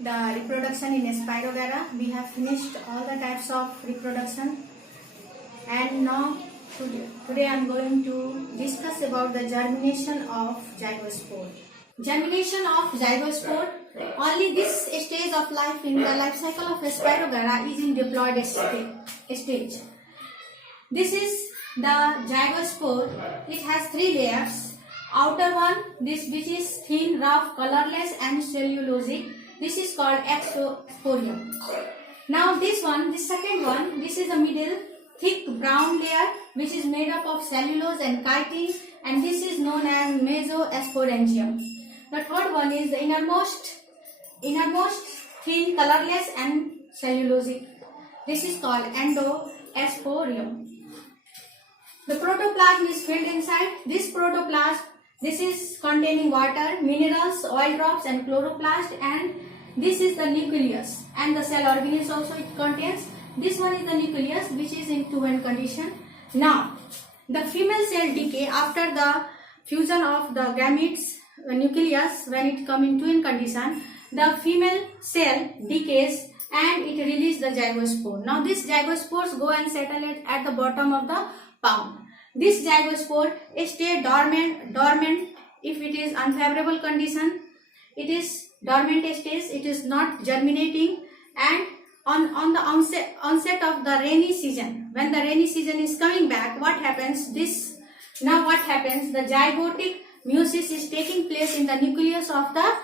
the reproduction in Spirogara. We have finished all the types of reproduction, and now today I am going to discuss about the germination of zygospore. Germination of zygospore, only this stage of life in the life cycle of Spirogara is in diploid stage. This is the zygospore. It has three layers. Outer one, this which is thin, rough, colorless and cellulosic. This is called exosporium. Now this one, the second one, this is the middle thick brown layer which is made up of cellulose and chitin, and this is known as mesosporangium. The third one is the innermost thin, colorless and cellulosic. This is called endosporium. The protoplasm is filled inside. This protoplasm, this is containing water, minerals, oil drops and chloroplast, and this is the nucleus, and the cell organelles also it contains. This one is the nucleus which is in two-end condition. Now, the female cell decay after the fusion of the gametes nucleus, when it come in two-end condition, the female cell decays and it releases the zygospore. Now these zygospores go and settle at the bottom of the pound. This zygospore stay dormant if it is unfavorable condition. It is dormant stage, it is not germinating, and on the onset of the rainy season, when the rainy season is coming back, what happens? The zygotic meiosis is taking place in the nucleus of the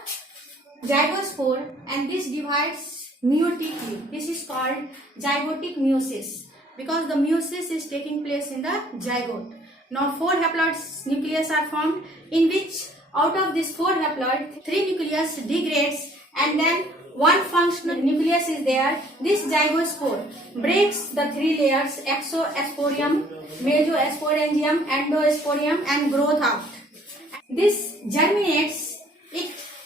zygospore, and this divides meiotically. This is called zygotic meiosis, because the meiosis is taking place in the zygote. Now 4 haploid nucleus are formed, in which out of this 4 haploid, 3 nucleus degrades and then 1 functional nucleus is there. This zygospore breaks the 3 layers exosporium, mesosporangium, endosporium and growth out. This germinates.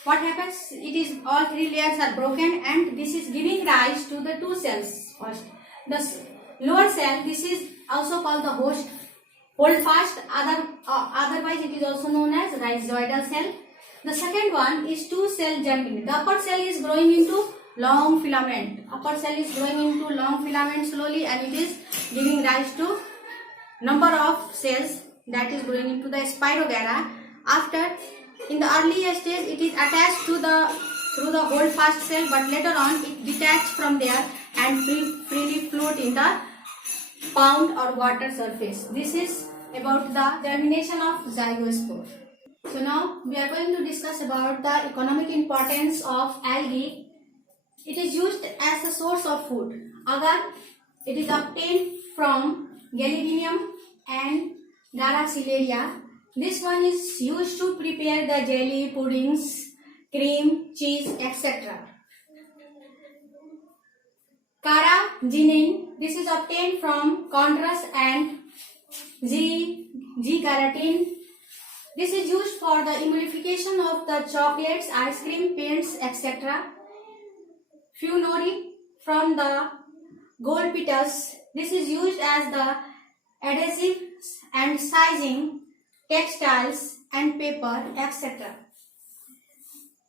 What happens? It is all 3 layers are broken, and this is giving rise to the 2 cells first. The lower cell, this is also called the holdfast, otherwise it is also known as rhizoidal cell. The second one is 2 cell germination. The upper cell is growing into long filament. Slowly, and it is giving rise to number of cells that is growing into the Spirogara. After, in the early stage, it is attached to through the holdfast cell, but later on it detached from there and freely float in the pound or water surface. This is about the germination of zygospore. So now we are going to discuss about the economic importance of algae. It is used as a source of food. Agar it is obtained from Gallidium and Dracularia. This one is used to prepare the jelly, puddings, cream, cheese, etc. Carrageenan, this is obtained from Chondrus and G-keratin. This is used for the emulsification of the chocolates, ice cream, paints, etc. Funorrhea from the gold petals. This is used as the adhesive and sizing textiles and paper, etc.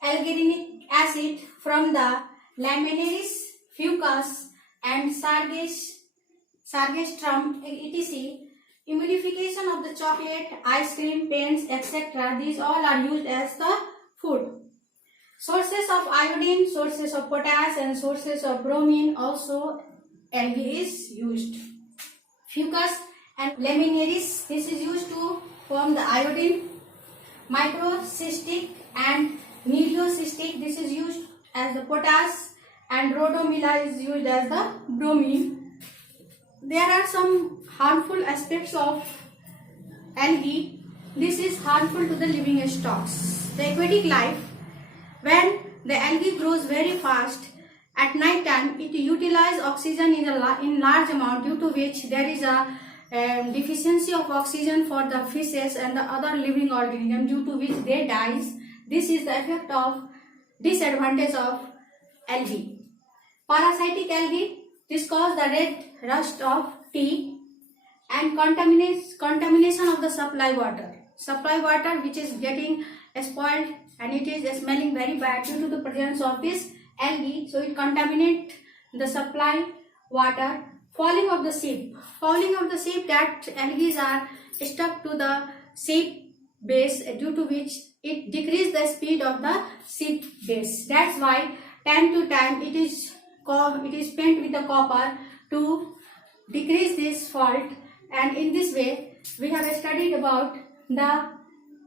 Alginic acid from the Laminaris, fucus and Sargastrum, etc. Emulsification of the chocolate, ice cream, paints, etc. These all are used as the food. Sources of iodine, sources of potash and sources of bromine, also algae is used. Fucus and laminaris, this is used to form the iodine. Microcystic and nereocystic, this is used as the potash, and rhodomila is used as the bromine. There are some harmful aspects of algae. This is harmful to the living stocks. The aquatic life, when the algae grows very fast, at night time it utilizes oxygen in large amount, due to which there is a deficiency of oxygen for the fishes and the other living organisms, due to which they dies. This is the effect of disadvantage of algae. Parasitic algae, this causes the red rust of tea, and contamination of the supply water which is getting spoiled and it is smelling very bad due to the presence of this algae, so it contaminate the supply water. Fouling of the ship. Fouling of the ship, that algae are stuck to the ship base, due to which it decrease the speed of the ship base. That's why time to time it is painted with the copper to decrease this fault. And in this way we have studied about the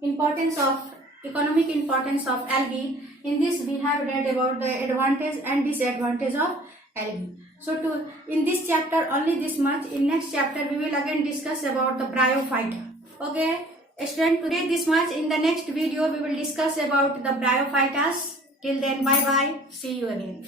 importance of economic importance of algae. In this we have read about the advantage and disadvantage of algae. So in this chapter only this much. In next chapter we will again discuss about the bryophyte. Okay student, today this much. In the next video we will discuss about the bryophytes. Till then, bye bye, see you again.